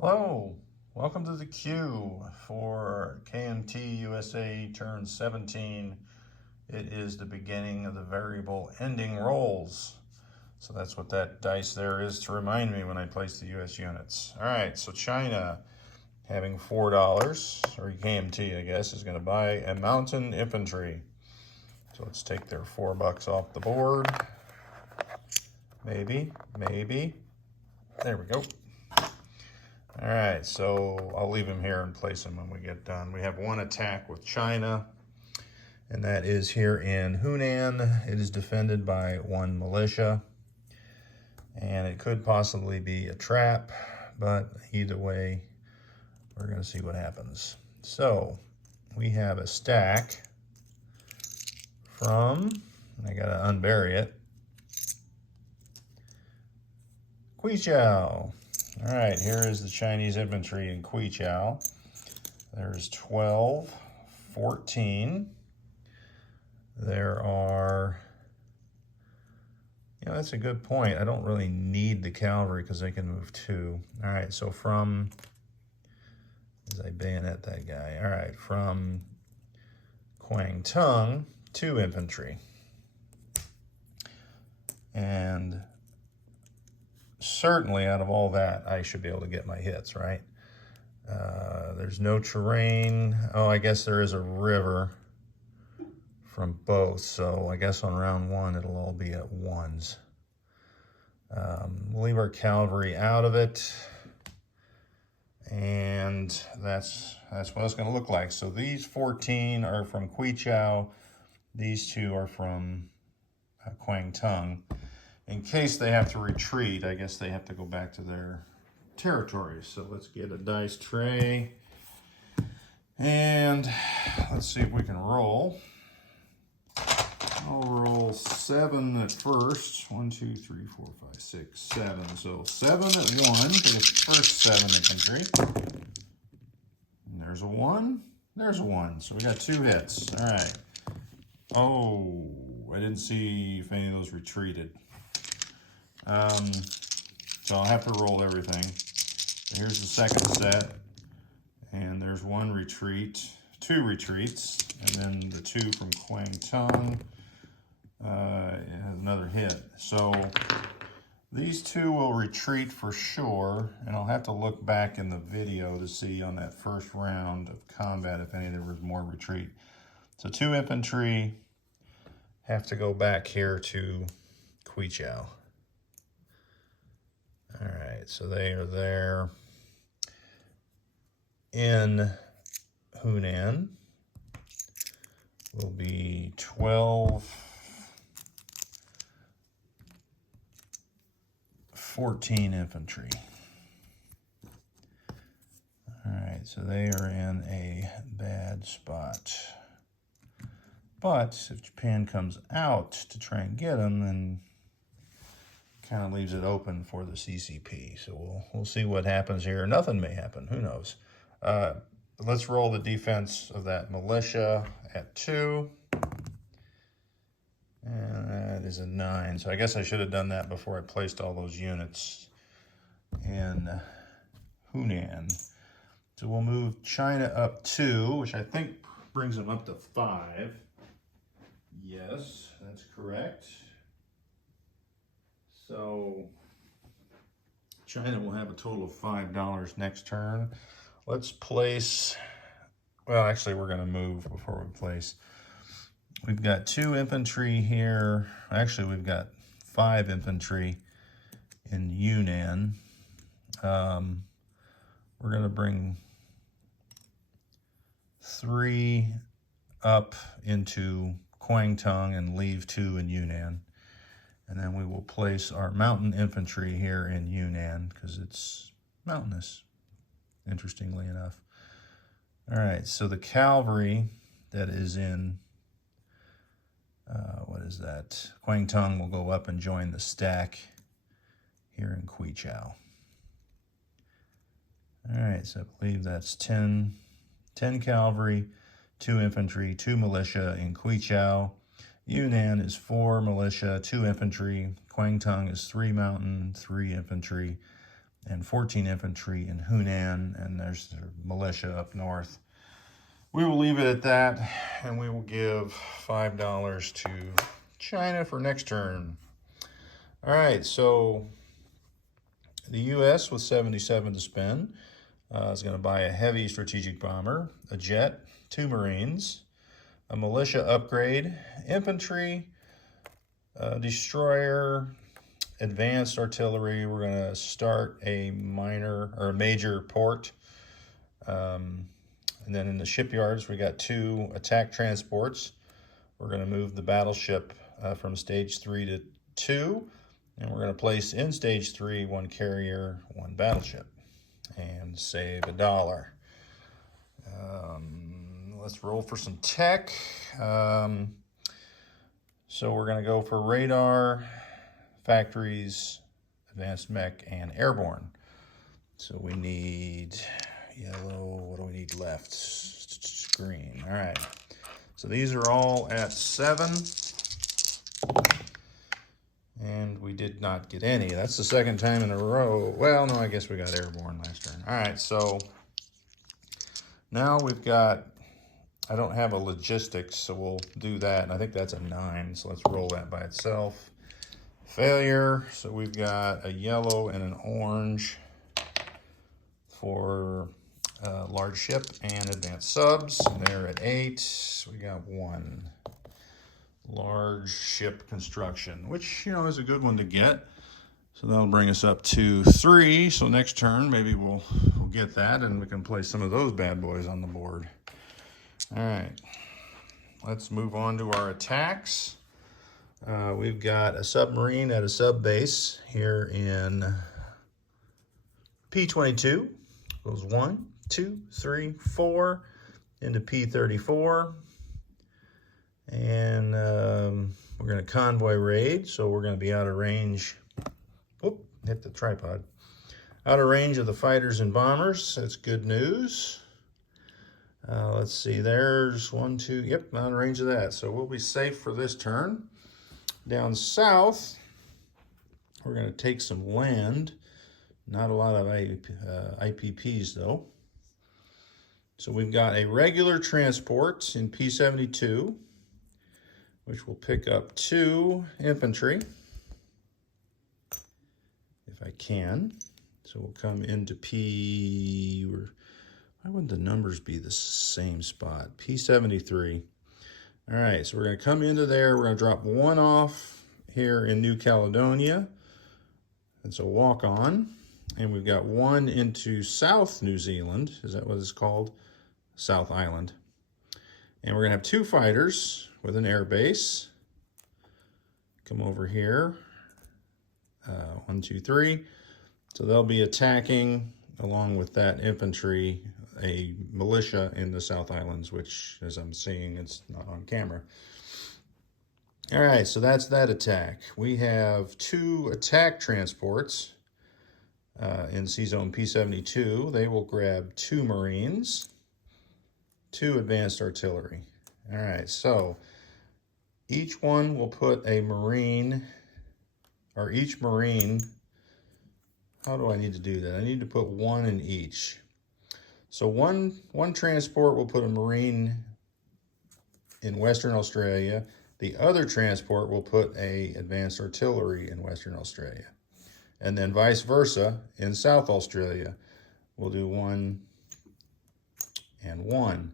Hello, welcome to the queue for KMT USA turn 17. It is the beginning of the variable ending rolls. So that's what that dice there is to remind me when I place the US units. All right, so China having $4, or KMT I guess, is gonna buy a mountain infantry. So let's take their $4 off the board. Maybe. There we go. All right, so I'll leave him here and place him when we get done. We have one attack with China, and that is here in Hunan. It is defended by one militia, and it could possibly be a trap, but either way, we're gonna see what happens. So we have a stack from, I gotta unbury it, Quichao. All right, here is the Chinese infantry in Quichao. There's 12, 14. There are, that's a good point. I don't really need the cavalry because they can move 2. All right, so from, as I bayonet that guy, all right, from Kwangtung, 2 infantry. And certainly out of all that, I should be able to get my hits, right? There's no terrain. Oh, I guess there is a river from both. So I guess on round 1, it'll all be at 1s. We'll leave our cavalry out of it. And that's what it's going to look like. So these 14 are from Quichao. These 2 are from Kwangtung. In case they have to retreat, I guess they have to go back to their territories. So let's get a dice tray. And let's see if we can roll. I'll roll 7 at first. 1, 2, 3, 4, 5, 6, 7. So 7 at 1 for the first 7 infantry. And there's a 1. There's a 1. So we got 2 hits. All right. Oh, I didn't see if any of those retreated. So I'll have to roll everything. Here's the second set, and there's 1 retreat, 2 retreats, and then the 2 from Kwangtung has another hit. So these 2 will retreat for sure, and I'll have to look back in the video to see on that first round of combat if there was more retreat. So 2 infantry have to go back here to Quichao. All right, so they are there in Hunan. Will be 12, 14 infantry. All right, so they are in a bad spot. But if Japan comes out to try and get them, then kind of leaves it open for the CCP. So we'll see what happens here. Nothing may happen. Who knows? Let's roll the defense of that militia at 2. And that is a 9. So I guess I should have done that before I placed all those units in Hunan. So we'll move China up 2, which I think brings them up to 5. Yes, that's correct. So China will have a total of $5 next turn. Let's place, well, actually we're going to move before we place. We've got 2 infantry here. Actually, we've got 5 infantry in Yunnan. We're going to bring 3 up into Kwangtung and leave 2 in Yunnan. And then we will place our mountain infantry here in Yunnan because it's mountainous, interestingly enough. All right, so the cavalry that is in, what is that? Kwangtung will go up and join the stack here in Quichao. All right, so I believe that's 10 cavalry, 2 infantry, 2 militia in Quichao. Yunnan is 4 militia, 2 infantry. Kwangtung is 3 mountain, 3 infantry. and 14 infantry in Hunan, and there's their militia up north. We will leave it at that, and we will give $5 to China for next turn. All right, so the U.S. with 77 to spend is going to buy a heavy strategic bomber, a jet, 2 Marines, a militia upgrade, infantry, destroyer, advanced artillery. We're going to start a minor or a major port. And then in the shipyards, we got 2 attack transports. We're going to move the battleship from stage 3 to 2. And we're going to place in stage 3 1 carrier, 1 battleship, and save $1. Let's roll for some tech. So we're going to go for radar, factories, advanced mech, and airborne. So we need yellow. What do we need left? Green. All right. So these are all at 7. And we did not get any. That's the second time in a row. Well, no, I guess we got airborne last turn. All right, so now we've got, I don't have a logistics, so we'll do that. And I think that's a 9, so let's roll that by itself. Failure, so we've got a yellow and an orange for large ship and advanced subs. And they're at 8. We got 1. Large ship construction, which, you know, is a good one to get. So that'll bring us up to 3. So next turn, maybe we'll get that, and we can place some of those bad boys on the board. All right, let's move on to our attacks. We've got a submarine at a sub base here in P22. Goes 1, 2, 3, 4 into P34. And we're going to convoy raid, so we're going to be out of range. Whoop, hit the tripod. Out of range of the fighters and bombers. That's good news. Let's see, there's 1, 2, yep, out of range of that. So we'll be safe for this turn. Down south, we're going to take some land. Not a lot of IPPs, though. So we've got a regular transport in P72, which will pick up 2 infantry, if I can. So we'll come into P, why wouldn't the numbers be the same spot? P73. All right, so we're gonna come into there. We're gonna drop 1 off here in New Caledonia. It's a walk on. And we've got 1 into South New Zealand. Is that what it's called? South Island. And we're gonna have 2 fighters with an air base. Come over here. 1, 2, 3. So they'll be attacking along with that infantry, a militia in the South Islands, which, as I'm seeing, it's not on camera. All right, so that's that attack. We have 2 attack transports in C-Zone P72. They will grab 2 Marines, 2 advanced artillery. All right, so each one will put a Marine, or each Marine, how do I need to do that? I need to put 1 in each. So one transport will put a Marine in Western Australia. The other transport will put a advanced artillery in Western Australia. And then vice versa, in South Australia, we'll do 1 and 1.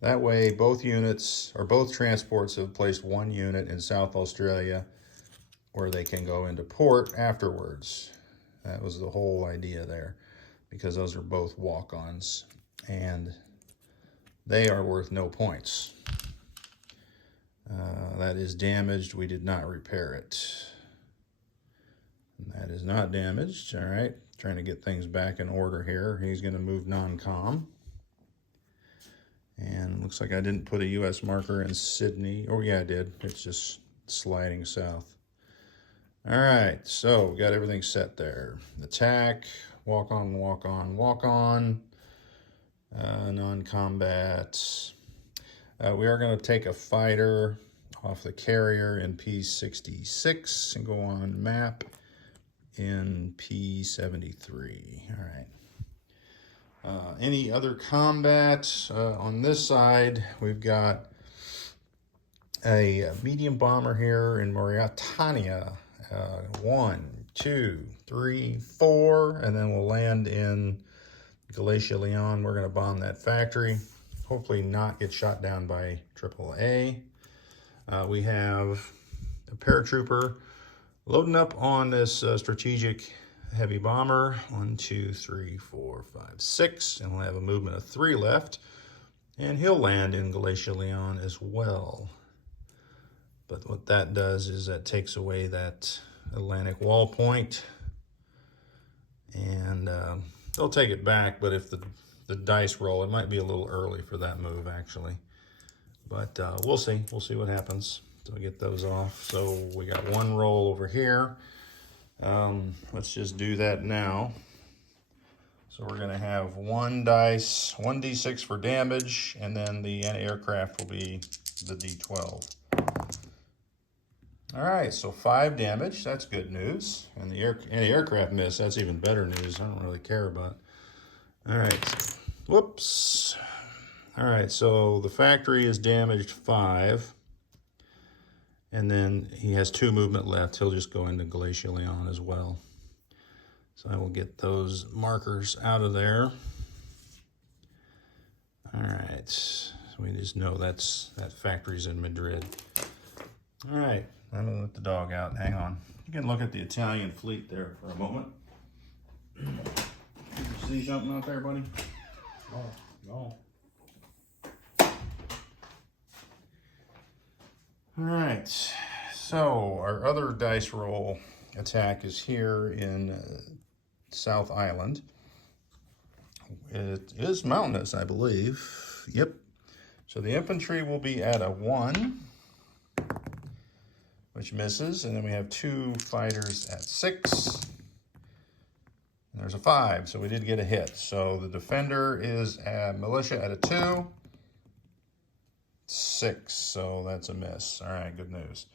That way, both units, or both transports, have placed 1 unit in South Australia where they can go into port afterwards. That was the whole idea there, because those are both walk-ons, and they are worth no points. That is damaged. We did not repair it. And that is not damaged. All right, trying to get things back in order here. He's going to move non-com. And looks like I didn't put a U.S. marker in Sydney. Oh, yeah, I did. It's just sliding south. All right, so we got everything set there. Attack, walk on, walk on, walk on. Non-combat. We are going to take a fighter off the carrier in P66 and go on map in P73. All right. Any other combat? On this side, we've got a medium bomber here in Mauritania. 1, 2, 3, 4, and then we'll land in Galatia, Leon. We're going to bomb that factory. Hopefully not get shot down by AAA. We have a paratrooper loading up on this strategic heavy bomber. 1, 2, 3, 4, 5, 6, and we'll have a movement of 3 left. And he'll land in Galatia, Leon as well. But what that does is that takes away that Atlantic wall point. And they'll take it back, but if the dice roll, it might be a little early for that move, actually. But we'll see. We'll see what happens. So we get those off. So we got 1 roll over here. Let's just do that now. So we're going to have 1 dice, 1d6 for damage, and then the anti-aircraft will be the d12. All right, so 5 damage. That's good news. And the anti-aircraft miss. That's even better news. I don't really care about. All right. Whoops. All right, so the factory is damaged 5. And then he has 2 movement left. He'll just go into Galatia, Leon as well. So I will get those markers out of there. All right, so we just know that factory's in Madrid. All right, I'm gonna let the dog out. Hang on. You can look at the Italian fleet there for a moment. You see something out there, buddy? Oh, no. All right, so our other dice roll attack is here in South Island. It is mountainous, I believe. Yep. So the infantry will be at a 1, which misses, and then we have 2 fighters at 6. And there's a 5, so we did get a hit. So the defender is at militia at a 2. 6, so that's a miss. All right, good news.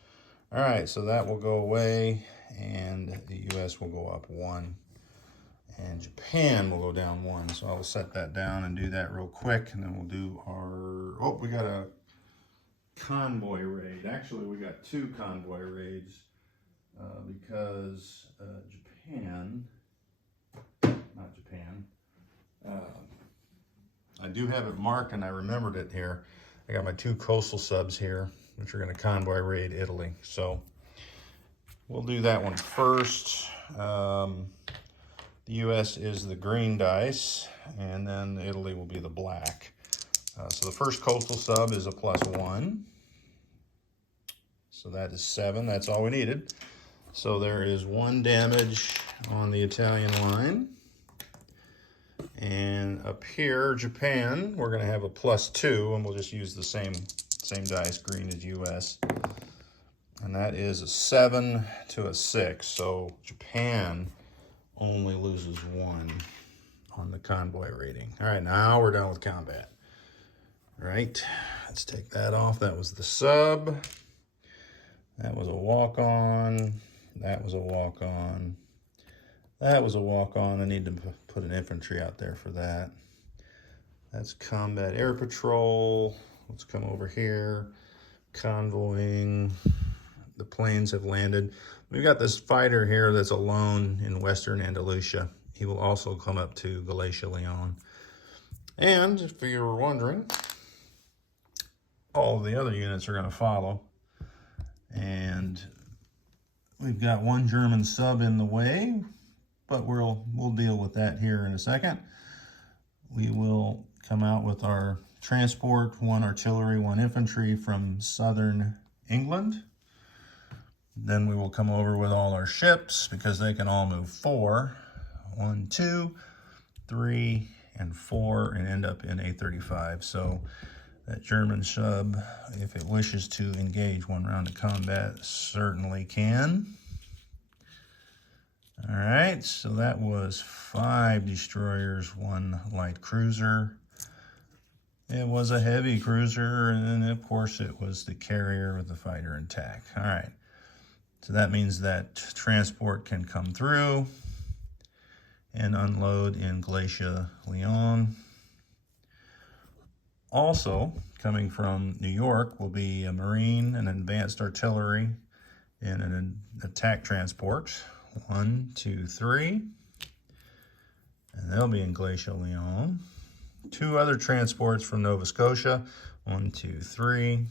All right, so that will go away, and the U.S. will go up 1, and Japan will go down 1. So I'll set that down and do that real quick, and then we'll do our, oh, we got a convoy raid. Actually, we got 2 convoy raids because Japan, not Japan, I do have it marked, and I remembered it here. I got my 2 coastal subs here, which are going to convoy raid Italy. So we'll do that one first. The U.S. is the green dice, and then Italy will be the black. So the first coastal sub is a +1. So that is 7. That's all we needed. So there is 1 damage on the Italian line. And up here, Japan, we're going to have a +2, and we'll just use the same dice, green as U.S. And that is a 7 to a 6. So Japan only loses 1 on the convoy rating. All right, now we're done with combat. All right, let's take that off. That was the sub. That was a walk-on. That was a walk-on. That was a walk-on. I need to put an infantry out there for that. That's combat air patrol. Let's come over here. Convoying. The planes have landed. We've got this fighter here that's alone in Western Andalusia. He will also come up to Galatia, Leon. And if you were wondering, all of the other units are going to follow. And we've got 1 German sub in the way, but we'll deal with that here in a second. We will come out with our transport, 1 artillery, 1 infantry from southern England. Then we will come over with all our ships because they can all move 4. 1, 2, 3, and 4, and end up in A35. So that German sub, if it wishes to engage 1 round of combat, certainly can. All right, so that was 5 destroyers, 1 light cruiser. It was a heavy cruiser, and then of course it was the carrier with the fighter intact. All right, So that means that transport can come through and unload in Glacier, Lyon. Also, coming from New York will be a Marine, an advanced artillery, and an attack transport. 1, 2, 3. And they'll be in Glacier, Lyon. 2 other transports from Nova Scotia. 1, 2, 3.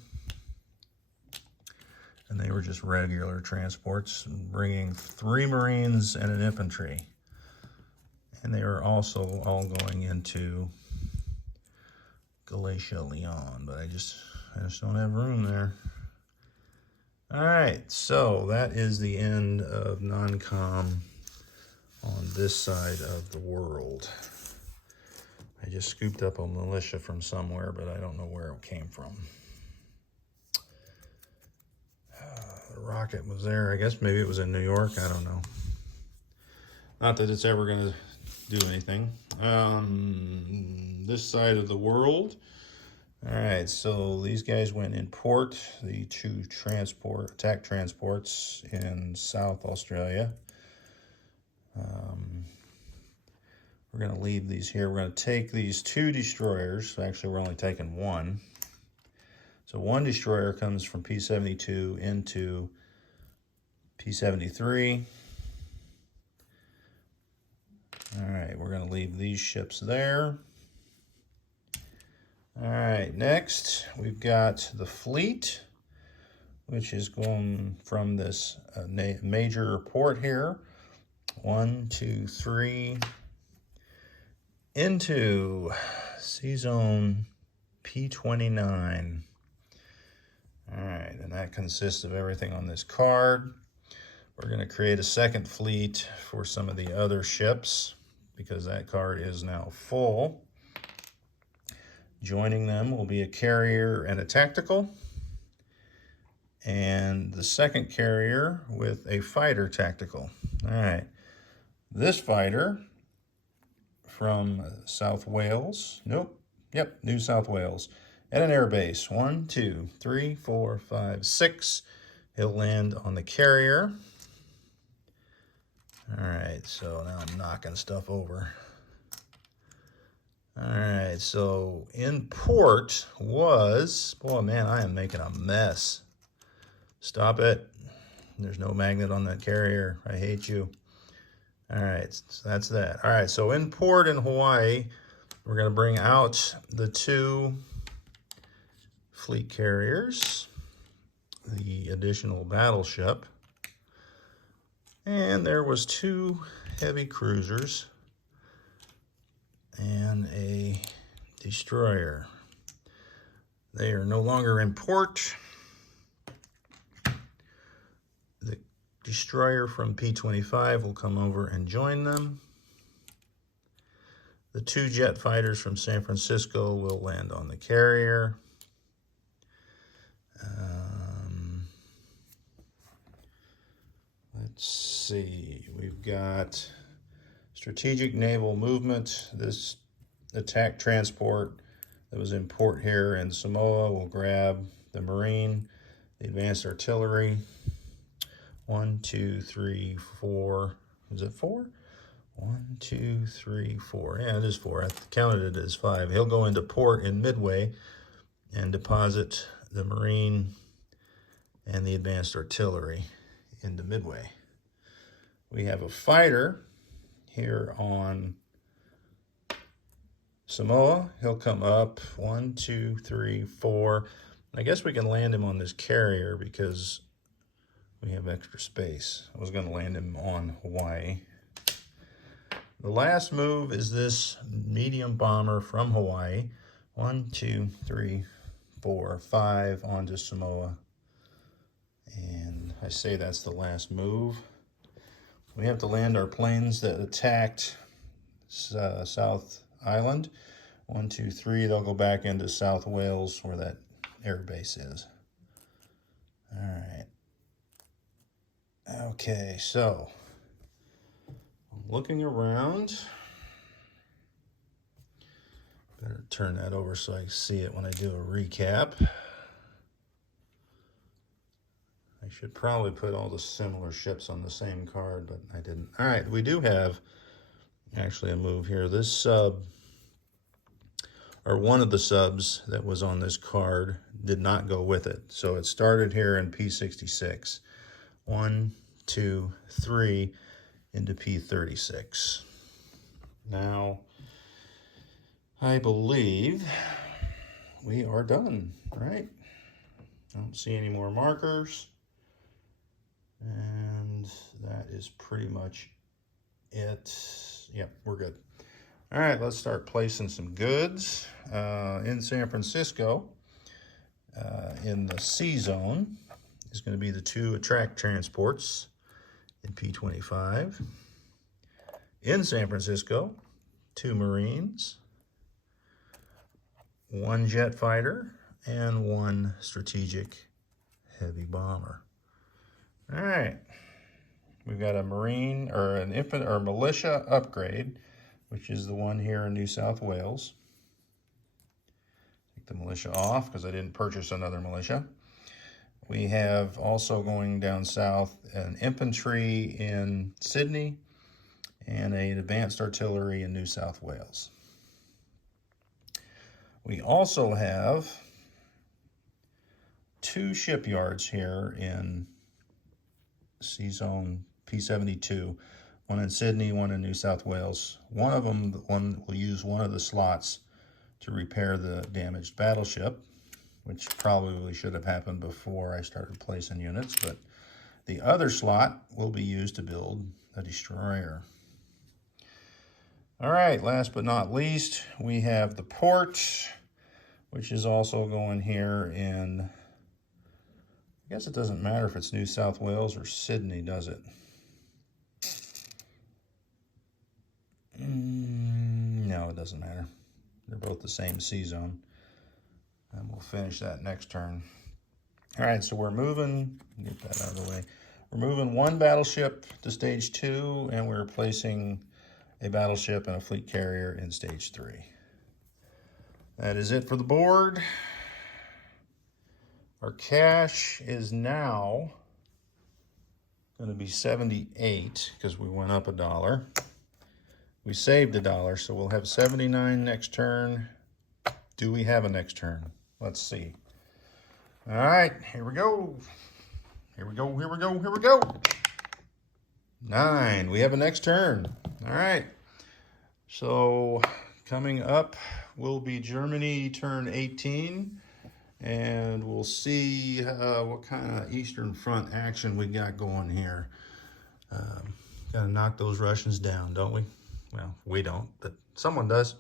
And they were just regular transports, bringing 3 Marines and an infantry. And they are also all going into Glacier, Lyon, but I just don't have room there. All right, so that is the end of non-com on this side of the world. I just scooped up a militia from somewhere, but I don't know where it came from. The rocket was there. I guess maybe it was in New York. I don't know. Not that it's ever going to do anything. This side of the world. All right, so these guys went in port, the 2 attack transports in South Australia. We're going to leave these here. We're going to take these 2 destroyers. Actually, we're only taking 1. So 1 destroyer comes from P-72 into P-73. All right, we're going to leave these ships there. All right, next we've got the fleet, which is going from this major port here. 1, 2, 3, into Sea Zone P29. All right, and that consists of everything on this card. We're going to create a second fleet for some of the other ships because that card is now full. Joining them will be a carrier and a tactical, and the second carrier with a fighter tactical. All right, this fighter from South Wales, New South Wales, at an air base. 1, 2, 3, 4, 5, 6. He'll land on the carrier. All right, so now I'm knocking stuff over. All right, so in port was, boy, man, I am making a mess. Stop it. There's no magnet on that carrier. I hate you. All right, so that's that. All right, so in port in Hawaii, we're going to bring out the 2 fleet carriers, the additional battleship, and there was 2 heavy cruisers and a destroyer. They are no longer in port. The destroyer from P-25 will come over and join them. The 2 jet fighters from San Francisco will land on the carrier. Let's see, we've got strategic naval movement. This attack transport that was in port here in Samoa will grab the Marine, the advanced artillery. 1, 2, 3, 4. Is it 4? 1, 2, 3, 4. Yeah, it is 4. I counted it as 5. He'll go into port in Midway and deposit the Marine and the advanced artillery into Midway. We have a fighter here on Samoa. He'll come up. 1, 2, 3, 4. I guess we can land him on this carrier because we have extra space. I was going to land him on Hawaii. The last move is this medium bomber from Hawaii. 1, 2, 3, 4, 5 onto Samoa. And I say that's the last move. We have to land our planes that attacked South Island. 1, 2, 3. They'll go back into South Wales where that air base is. All right. Okay, so I'm looking around. Better turn that over so I see it when I do a recap. I should probably put all the similar ships on the same card, but I didn't. All right, we do have actually a move here. This sub, or one of the subs that was on this card, did not go with it. So it started here in P66. 1, 2, 3 into P36. Now, I believe we are done, right? I don't see any more markers. And that is pretty much it. Yep, we're good. All right, let's start placing some goods. In San Francisco, in the C zone, is going to be the 2 attract transports in P25. In San Francisco, 2 Marines, 1 jet fighter, and 1 strategic heavy bomber. All right, we've got a Marine or an infant or militia upgrade, which is the one here in New South Wales. Take the militia off because I didn't purchase another militia. We have also going down south an infantry in Sydney and an advanced artillery in New South Wales. We also have 2 shipyards here in C-Zone P72, one in Sydney, one in New South Wales. One of them, one will use one of the slots to repair the damaged battleship, which probably should have happened before I started placing units, but the other slot will be used to build a destroyer. All right, last but not least, we have the port, which is also going here in, I guess it doesn't matter if it's New South Wales or Sydney, does it? No, it doesn't matter. They're both the same C zone. And we'll finish that next turn. All right, so we're moving, get that out of the way. We're moving 1 battleship to stage 2, and we're placing a battleship and a fleet carrier in stage 3. That is it for the board. Our cash is now going to be 78 because we went up $1. We saved $1, so we'll have 79 next turn. Do we have a next turn? Let's see. All right, here we go. Here we go, here we go, here we go. 9, we have a next turn. All right, so coming up will be Germany turn 18. And we'll see what kind of Eastern Front action we got going here. Gotta knock those Russians down, don't we? Well, we don't, but someone does.